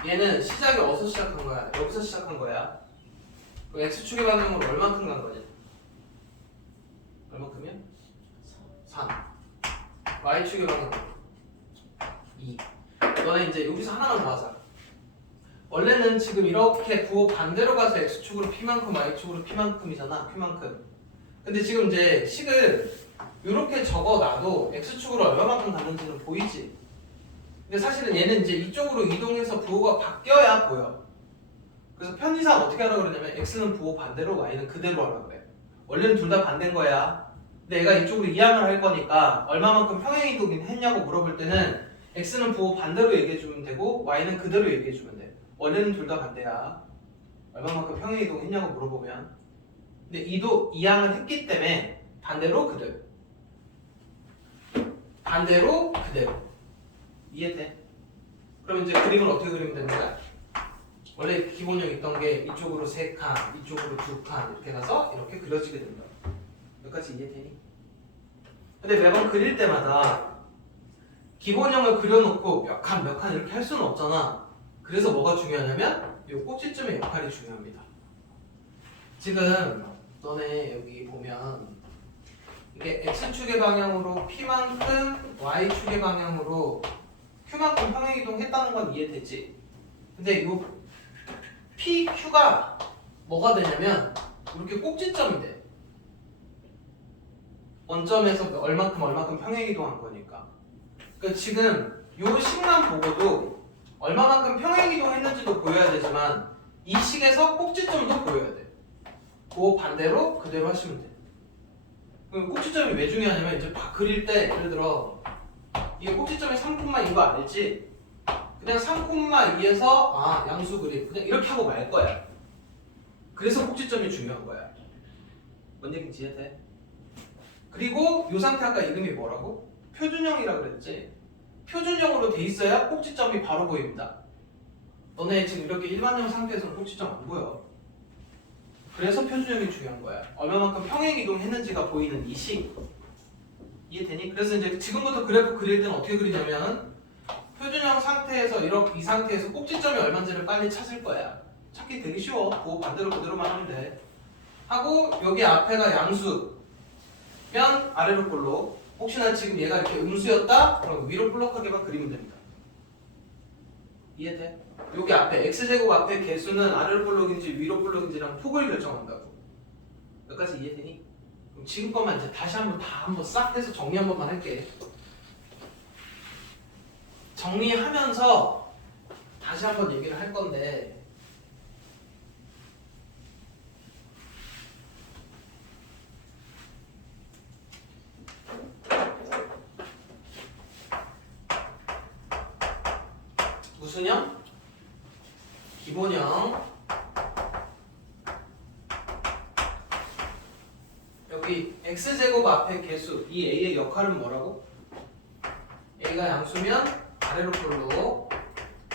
얘는 시작이 어디서 시작한 거야? 여기서 시작한 거야. 그럼 x축의 방향으로 얼만큼 간 거냐? 얼만큼이야? 3. y축의 방향으로 2. 너네 이제 여기서 하나만 더 하자. 원래는 지금 이렇게 부호 반대로 가서 x축으로 p만큼 y축으로 p만큼이잖아. q만큼. 근데 지금 이제 식을 이렇게 적어놔도 x축으로 얼마만큼 갔는지는 보이지? 근데 사실은 얘는 이제 이쪽으로 이동해서 부호가 바뀌어야 보여. 그래서 편의상 어떻게 하라고 그러냐면 x는 부호 반대로 y는 그대로 하라고 그래. 원래는 둘 다 반대인 거야. 근데 얘가 이쪽으로 이항을 할 거니까 얼마만큼 평행 이동이 했냐고 물어볼 때는 x는 부호 반대로 얘기해주면 되고 y는 그대로 얘기해주면 돼. 원래는 둘 다 반대야. 얼마만큼 평행 이동했냐고 물어보면. 근데 이항을 했기 때문에 반대로 그대로. 반대로 그대로. 이해돼? 그럼 이제 그림을 어떻게 그리면 됩니까? 원래 기본형 있던 게 이쪽으로 3칸, 이쪽으로 2칸 이렇게 가서 이렇게 그려지게 된다. 여기까지 이해되니? 근데 매번 그릴 때마다 기본형을 그려놓고 몇 칸 이렇게 할 수는 없잖아. 그래서 뭐가 중요하냐면 이 꼭지점의 역할이 중요합니다. 지금 너네 여기 보면 이게 x축의 방향으로 p만큼 y축의 방향으로 q만큼 평행이동 했다는 건 이해되지? 근데 이 p, q가 뭐가 되냐면 이렇게 꼭지점이 돼. 원점에서 얼마큼 평행이동한 거니까. 그러니까 지금 이 식만 보고도 얼마만큼 평행이동했는지도 보여야 되지만 이 식에서 꼭지점도 보여야 돼. 그 반대로 그대로 하시면 돼. 그럼 꼭지점이 왜 중요하냐면 이제 막 그릴 때 예를 들어 이게 꼭지점이 3,2거 알지? 그냥 3,2에서 양수 그림 그냥 이렇게 하고 말 거야. 그래서 꼭지점이 중요한 거야. 뭔 얘기인지 이해돼? 그리고 이 상태 아까 이름이 뭐라고? 표준형이라 그랬지? 표준형으로 돼 있어야 꼭지점이 바로 보입니다. 너네 지금 이렇게 일반형 상태에서는 꼭지점 안 보여. 그래서 표준형이 중요한 거야. 얼마만큼 평행 이동했는지가 보이는 이 식. 이해되니? 그래서 이제 지금부터 그래프 그릴 때는 어떻게 그리냐면 표준형 상태에서 이렇게 이 상태에서 꼭지점이 얼마인지를 빨리 찾을 거야. 찾기 되게 쉬워. 그거 반대로 그대로만 하면 돼. 하고 여기 앞에가 양수면 아래로 볼록. 혹시나 지금 얘가 이렇게 음수였다? 그럼 위로 볼록하게만 그리면 됩니다. 이해돼? 여기 앞에 x제곱 앞에 개수는 아래로 볼록인지 위로 볼록인지랑 폭을 결정한다고. 여기까지 이해되니? 그럼 지금 것만 이제 다시 한번 다 한번 싹 해서 정리 한 번만 할게. 정리하면서 다시 한번 얘기를 할 건데 무슨 형? 기본형. 여기 x제곱 앞에 개수 이 a의 역할은 뭐라고? a가 양수면 아래로 볼록,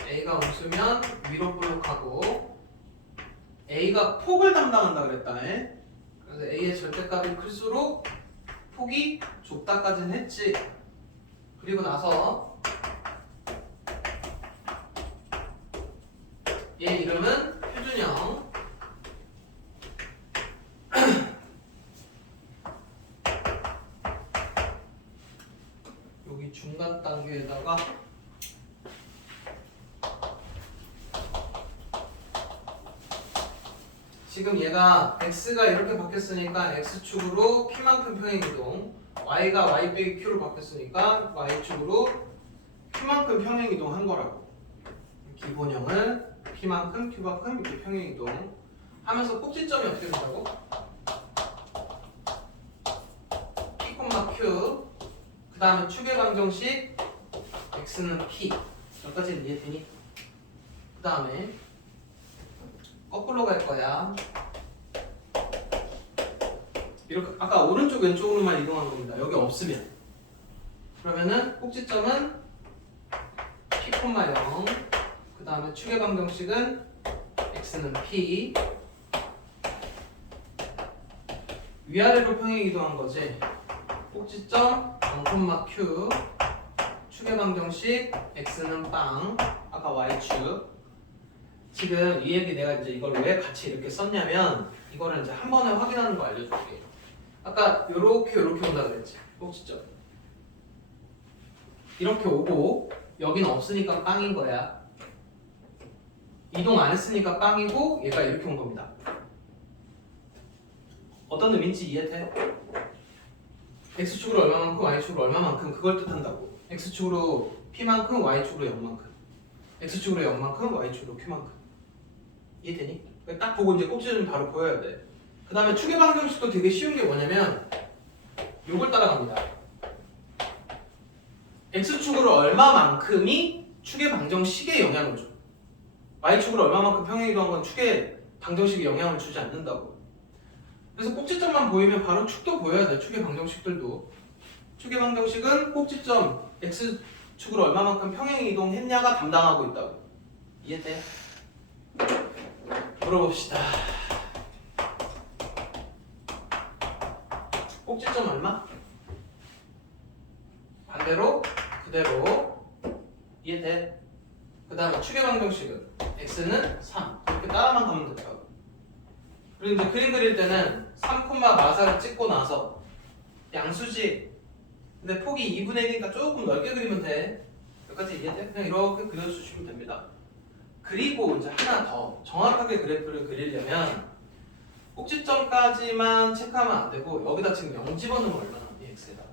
a가 음수면 위로 볼록하고 a가 폭을 담당한다 그랬다. 그래서 a의 절대값이 클수록 폭이 좁다까지는 했지. 그리고 나서 얘 이름은 표준형. 여기 중간 단계에다가 지금 얘가 x가 이렇게 바뀌었으니까 x축으로 p만큼 평행이동, y가 y 빼기 q로 바뀌었으니까 y축으로 q만큼 평행이동 한 거라고. 기본형을 p만큼 q만큼 이렇게 평행이동 하면서 꼭지점이 어떻게 된다고? p, q 그 다음에 축의 방정식 x는 p. 여기까지는 이해되니? 그 다음에 거꾸로 갈 거야. 이렇게 아까 오른쪽 왼쪽으로만 이동한 겁니다. 여기 없으면 그러면은 꼭지점은 p, 0 그 다음에 축의 방정식은 x는 p. 위아래로 평행 이동한 거지. 꼭지점 0, q 축의 방정식 x는 빵. 아까 y축. 지금 이 얘기 내가 이제 이걸 왜 같이 이렇게 썼냐면 이거를 이제 한 번에 확인하는 거 알려줄게. 아까 요렇게 온다 그랬지. 꼭지점 이렇게 오고 여기는 없으니까 빵인 거야. 이동 안 했으니까 빵이고 얘가 이렇게 온 겁니다. 어떤 의미인지 이해돼? x축으로 얼마만큼 y축으로 얼마만큼 그걸 뜻한다고. x축으로 p만큼 y축으로 0만큼 x축으로 0만큼 y축으로 q만큼. 이해되니? 딱 보고 이제 꼭지점이 바로 보여야 돼. 그 다음에 축의 방정식도 되게 쉬운 게 뭐냐면 요걸 따라갑니다. x축으로 얼마만큼이 축의 방정식에 영향을 줘. y축으로 얼마만큼 평행이동한 건 축의 방정식에 영향을 주지 않는다고. 그래서 꼭지점만 보이면 바로 축도 보여야 돼. 축의 방정식들도. 축의 방정식은 꼭지점 x축으로 얼마만큼 평행이동했냐가 담당하고 있다고. 이해돼? 물어봅시다. 꼭지점 얼마? 반대로 그대로. 이해돼? 그 다음에 축의 방정식은 x는 3 이렇게 따라만 가면 된다고. 그리고 이제 그림 그릴 때는 3, 마사를 찍고 나서 양수지. 근데 폭이 2분의 1이니까 조금 넓게 그리면 돼. 여기까지 이해돼? 그냥 이렇게 그려주시면 됩니다. 그리고 이제 하나 더 정확하게 그래프를 그리려면 꼭지점까지만 체크하면 안 되고 여기다 지금 0 집어넣으면 얼마나 나오니? x에다가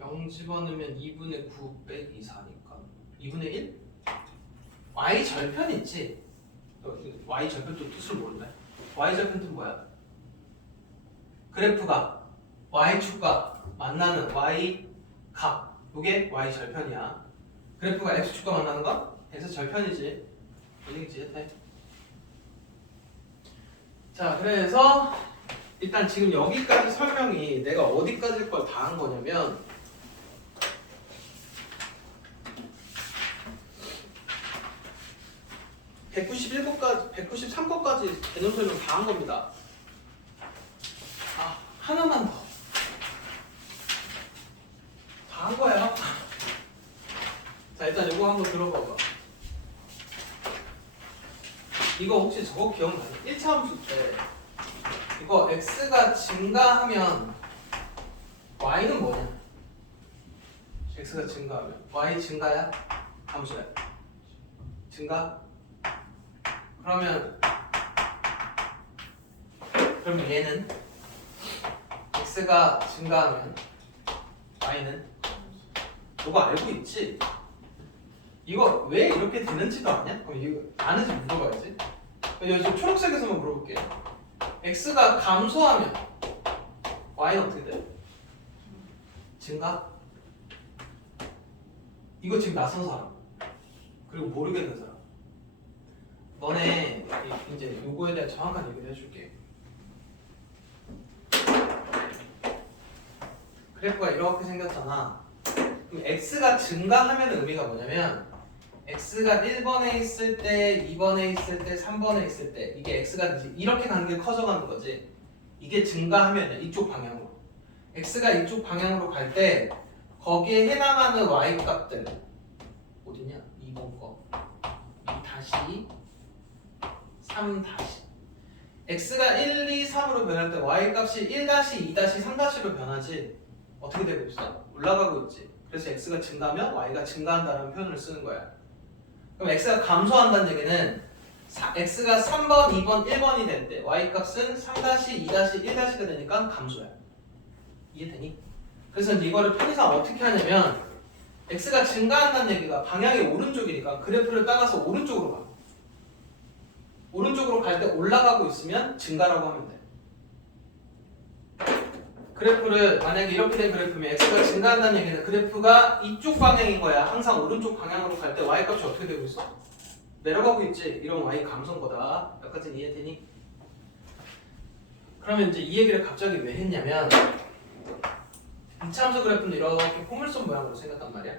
0 집어넣으면 2분의 9 빼기 4니까 2분의 1? y 절편 있지? y 절편 또 뜻을 모른다. y 절편 뜻 뭐야? 그래프가 y축과 만나는 y값 이게 y 절편이야. 그래프가 x축과 만나는 거? x 절편이지. 이해되지? 자, 그래서 일단 지금 여기까지 설명이 내가 어디까지 걸 다 한 거냐면 197거까지 193거까지 개념 설명 다 한 겁니다. 아, 하나만 더. 다 한 거야. 자, 일단 이거 한번 들어봐봐. 이거 혹시 저거 기억나요? 1차 함수 때 이거 x가 증가하면 y는 뭐냐? x가 증가하면 y 증가야? 함수야? 증가? 그럼 얘는 x가 증가하면 y는 너가 알고 있지? 이거 왜 이렇게 되는지도 아냐? 그럼 이거 아는지 물어봐야지. 여기 초록색에서만 물어볼게. x가 감소하면 y는 어떻게 돼? 증가? 이거 지금 낯선 사람 그리고 모르겠는 사람 너네 이제 요거에 대한 정확한 얘기를 해줄게. 그래프가 이렇게 생겼잖아. 그럼 x가 증가하면 의미가 뭐냐면 x가 1번에 있을 때, 2번에 있을 때, 3번에 있을 때 이게 x가 이렇게 가는 게 커져가는 거지. 이게 증가하면 이쪽 방향으로 x가 이쪽 방향으로 갈 때 거기에 해당하는 y 값들 어디냐? 2번 거 2 3 x가 1, 2, 3으로 변할 때 y 값이 1, 2, 3로 변하지. 어떻게 되고 있어? 올라가고 있지. 그래서 x가 증가하면 y가 증가한다는 표현을 쓰는 거야. 그럼 x가 감소한다는 얘기는 x가 3번, 2번, 1번이 될 때 y 값은 3, 2, 1가 되니까 감소야. 이해되니? 그래서 이제 이거를 편의상 어떻게 하냐면 x가 증가한다는 얘기가 방향이 오른쪽이니까 그래프를 따라서 오른쪽으로 가. 오른쪽으로 갈 때 올라가고 있으면 증가라고 하면 돼. 그래프를 만약에 이렇게 된 그래프면 x가 증가한다는 얘기는 그래프가 이쪽 방향인 거야. 항상 오른쪽 방향으로 갈 때 y 값이 어떻게 되고 있어? 내려가고 있지. 이런 y 감소인 거다. 여기까지 이해되니? 그러면 이제 이 얘기를 갑자기 왜 했냐면 2차 함수 그래프는 이렇게 포물선 모양으로 생겼단 말이야.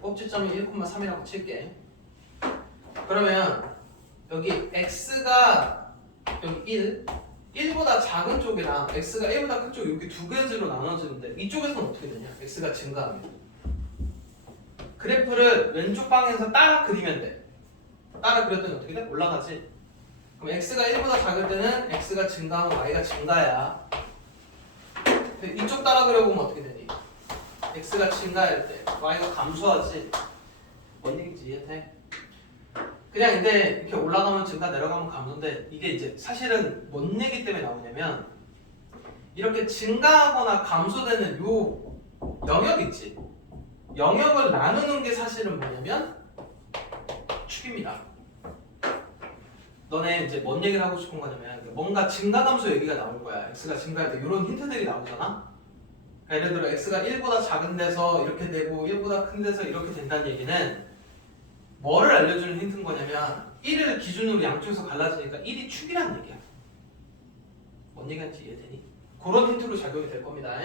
꼭지점이 1,3이라고 칠게. 그러면 여기 x가 여기 1보다 작은 쪽이랑 x가 1보다 큰 쪽 이렇게 두 개로 나눠지는데 이쪽에서는 어떻게 되냐? x가 증가하면 그래프를 왼쪽 방향에서 따라 그리면 돼. 따라 그렸더니 어떻게 돼? 올라가지. 그럼 x가 1보다 작을 때는 x가 증가하면 y가 증가야. 이쪽 따라 그려보면 어떻게 되니? x가 증가할 때 y가 감소하지. 뭔 얘기인지 이해돼? 그냥 근데 이렇게 올라가면 증가 내려가면 감소인데 이게 이제 사실은 뭔 얘기 때문에 나오냐면 이렇게 증가하거나 감소되는 요 영역 있지. 영역을 나누는 게 사실은 뭐냐면 축입니다. 너네 이제 뭔 얘기를 하고 싶은 거냐면 뭔가 증가 감소 얘기가 나올 거야. x가 증가할 때 이런 힌트들이 나오잖아. 그러니까 예를 들어 x가 1보다 작은 데서 이렇게 되고 1보다 큰 데서 이렇게 된다는 얘기는 뭐를 알려주는 힌트인 거냐면 1을 기준으로 양쪽에서 갈라지니까 1이 축이라는 얘기야. 뭔 얘기인지 이해되니? 그런 힌트로 작용이 될 겁니다.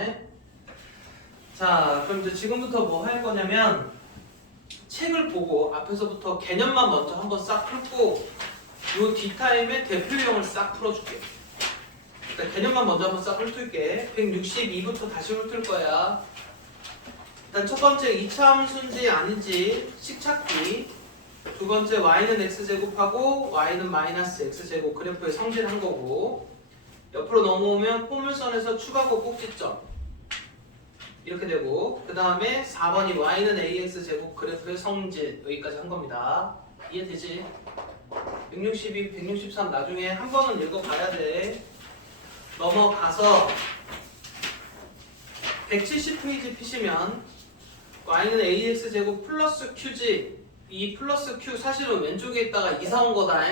자, 그럼 이제 지금부터 뭐 할 거냐면 책을 보고 앞에서부터 개념만 먼저 한번 싹 풀고 요 뒷타임에 대표 유형을 싹 풀어줄게. 일단 개념만 먼저 한번 싹 훑을게. 162부터 다시 훑을 거야. 일단 첫 번째 2차 함수인지 아닌지 식 찾기. 두 번째 y는 x제곱하고 y는 마이너스 x제곱 그래프의 성질 한 거고 옆으로 넘어오면 포물선에서 추가고 꼭지점 이렇게 되고 그 다음에 4번이 y는 ax제곱 그래프의 성질 여기까지 한 겁니다. 이해되지? 162, 163 나중에 한 번은 읽어봐야 돼. 넘어가서 170페이지 피시면 y는 ax제곱 플러스 q지 이 플러스 q 사실은 왼쪽에 있다가 이사 온 거다.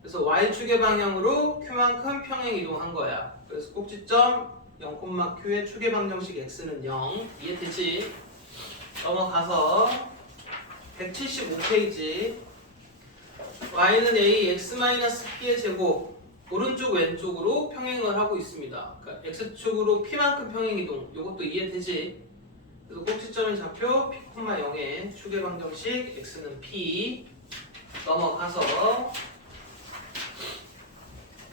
그래서 y축의 방향으로 q만큼 평행 이동한 거야. 그래서 꼭지점 0,q의 축의 방정식 x는 0 이해되지? 넘어가서 175페이지 y는 a x-p의 제곱 오른쪽 왼쪽으로 평행을 하고 있습니다. 그러니까 x축으로 p만큼 평행 이동 이것도 이해되지? 그래서 꼭지점의 좌표 p,0의 축의 방정식 x는 p 넘어가서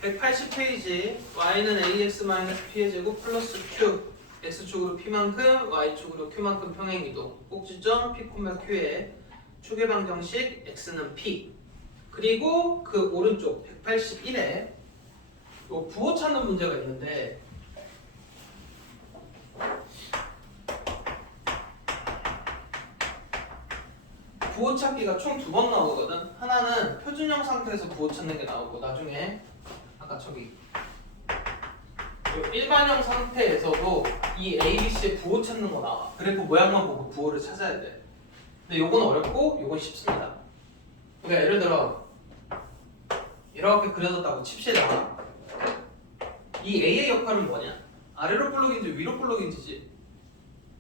180페이지 y는 ax-p의 제곱 플러스 q x축으로 p만큼 y축으로 q만큼 평행이동 꼭지점 p, q의 축의 방정식 x는 p 그리고 그 오른쪽 181에 요 부호 찾는 문제가 있는데 부호 찾기가 총 2번 나오거든. 하나는 표준형 상태에서 부호 찾는 게 나오고 나중에 아까 저기 일반형 상태에서도 이 ABC의 부호 찾는 거 나와. 그래프 모양만 보고 부호를 찾아야 돼. 근데 요건 어렵고 요건 쉽습니다. 그러니까 예를 들어 이렇게 그려졌다고 칩시다. 이 A의 역할은 뭐냐? 아래로 볼록인지 위로 볼록인지지.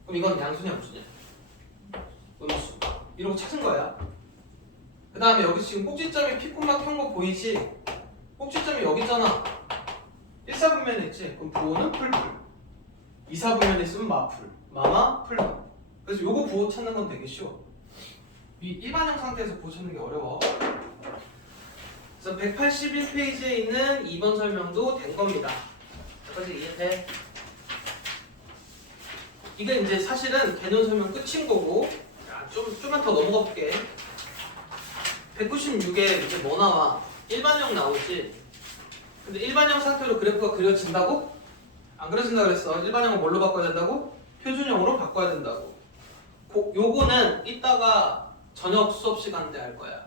그럼 이건 양수냐 무수냐? 음수. 이러고 찾은 거야. 그 다음에 여기 지금 꼭지점이 피콤마 켠거 보이지? 꼭지점이 여기 있잖아. 1사분면에 있지? 그럼 부호는 풀풀. 2사분면에 있으면 마풀. 마마, 풀마. 그래서 요거 부호 찾는 건 되게 쉬워. 이 일반형 상태에서 부호 찾는 게 어려워. 그래서 181페이지에 있는 2번 설명도 된 겁니다. 여기까지 이해돼? 이게 이제 사실은 개념 설명 끝인 거고 좀만 더 넘어가 볼게. 196에 이제 뭐 나와? 일반형 나오지? 근데 일반형 상태로 그래프가 그려진다고? 안 그려진다 그랬어. 일반형을 뭘로 바꿔야 된다고? 표준형으로 바꿔야 된다고. 요거는 이따가 저녁 수업 시간 때 할 거야.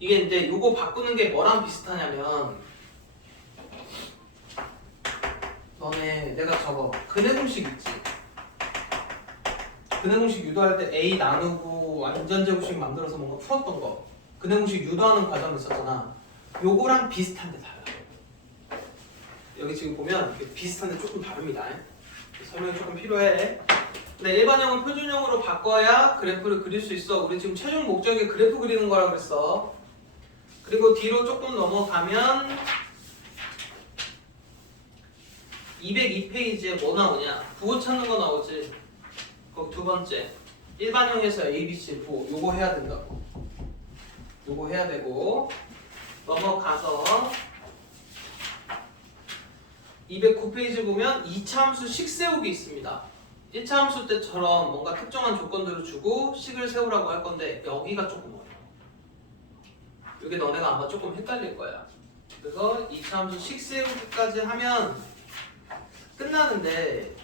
이게 이제 요거 바꾸는 게 뭐랑 비슷하냐면 너네 내가 저거 근해 공식 있지? 근해 공식 유도할 때 A 나누고 완전 제곱식 만들어서 뭔가 풀었던 거 근해 공식 유도하는 과정이 있었잖아. 요거랑 비슷한데 달라. 여기 지금 보면 비슷한데 조금 다릅니다. 설명이 조금 필요해. 근데 일반형은 표준형으로 바꿔야 그래프를 그릴 수 있어. 우리 지금 최종 목적이 그래프 그리는 거라고 그랬어. 그리고 뒤로 조금 넘어가면 202페이지에 뭐 나오냐? 부호 찾는 거 나오지. 거기 두 번째 일반형에서 ABC 부호 요거 해야 된다고. 요거 해야 되고 넘어가서 209페이지 보면 2차 함수 식 세우기 있습니다. 1차 함수 때처럼 뭔가 특정한 조건들을 주고 식을 세우라고 할 건데 여기가 조금 어려워. 이게 너네가 아마 조금 헷갈릴 거야. 그래서 2차 함수 식 세우기까지 하면 끝나는데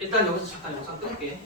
일단 여기서 잠깐 영상 끊을게.